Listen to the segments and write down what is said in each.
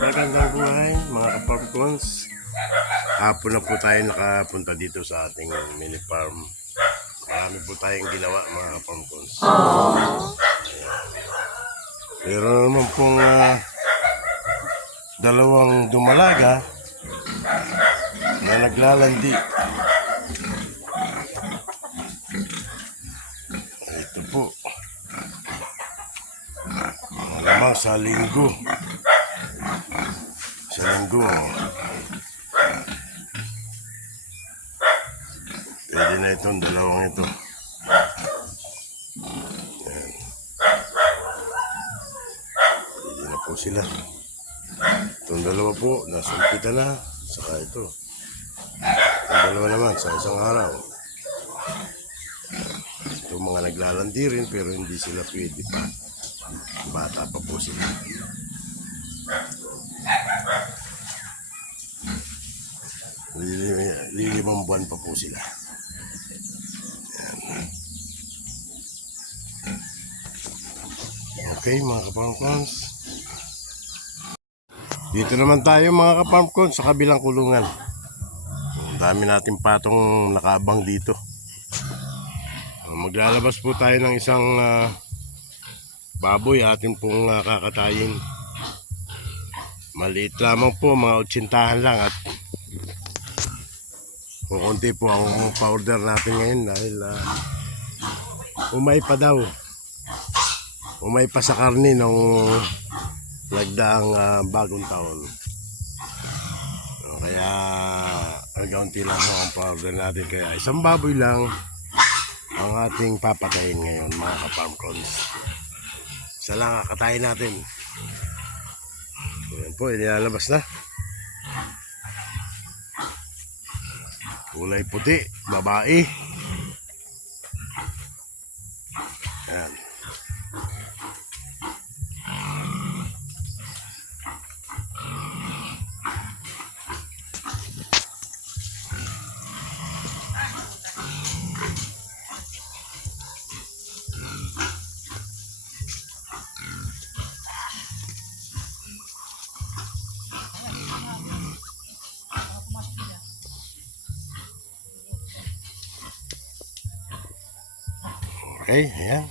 Magandang buhay mga ka-farmcons. Hapon na po tayo nakapunta dito sa ating mini farm. Marami po tayong ginawa mga ka-farmcons. Meron naman pong dalawang dumalaga na naglalandi. Ito po. Malamang sa linggo. Pwede na itong dalawang ito. Yan. Pwede na po sila. Itong dalawa po, nasumpitan na. Saka ito. Itong dalawa naman sa isang araw. Itong mga naglalandi rin pero hindi sila pwede pa. Bata pa po sila. Lilimang buwan pa po sila. Yan. Okay mga ka-farmcons. Dito naman tayo mga ka-farmcons sa kabilang kulungan. Ang dami nating patong nakaabang dito. Maglalabas po tayo ng isang baboy atin pong kakatayin. Maliit lamang po, mga 80 lang at kukunti po ang pa-order natin ngayon dahil umay pa daw. Umay pa sa karne nung nagdaang bagong taon. Kaya kaunti lang po ang pa-order natin. Kaya isang baboy lang ang ating papatayin ngayon mga ka-farmcons. Isa lang kakatayin natin. Ayan po, inilalabas na. Kulay puti, babae. Ayan. Okay, ayan.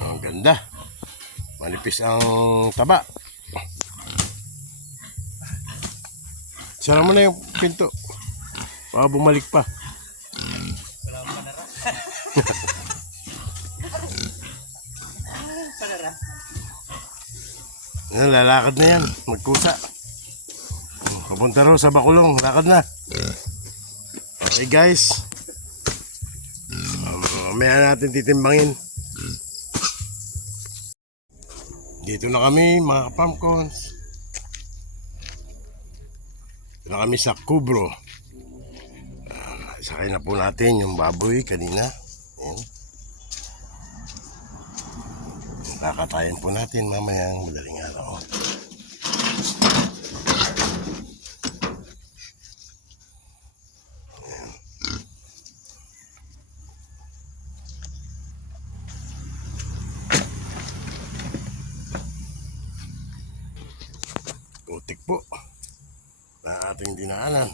Ang ganda. Manipis ang taba. Sara mo na yung pinto. Baka bumalik pa. Wala akong panara. Ayan, lalakad na yan. Magkusa. Papunta rin sa Bakulong. Lakad na. Okay guys, mamaya natin titimbangin. Dito na kami mga ka-farmcons. Dito na kami sa Kubro. Sakay na po natin yung baboy kanina. Ayan. Kakatayin po natin mamayang madaling araw. Putik po na ating dinaanan.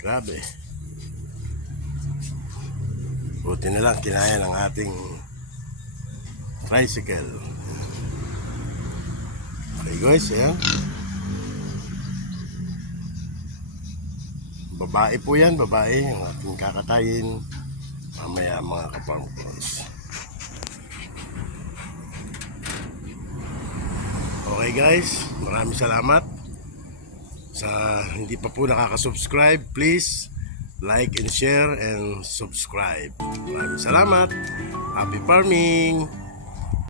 Grabe. Buti na lang kinaya ng ating tricycle. Okay guys, ayan. Babae po yan, babae. Yung ating kakatayin mamaya mga ka-farmcons. Okay guys, maraming salamat. Sa hindi pa po nakaka-subscribe, please like and share and subscribe. Maraming salamat. Happy farming!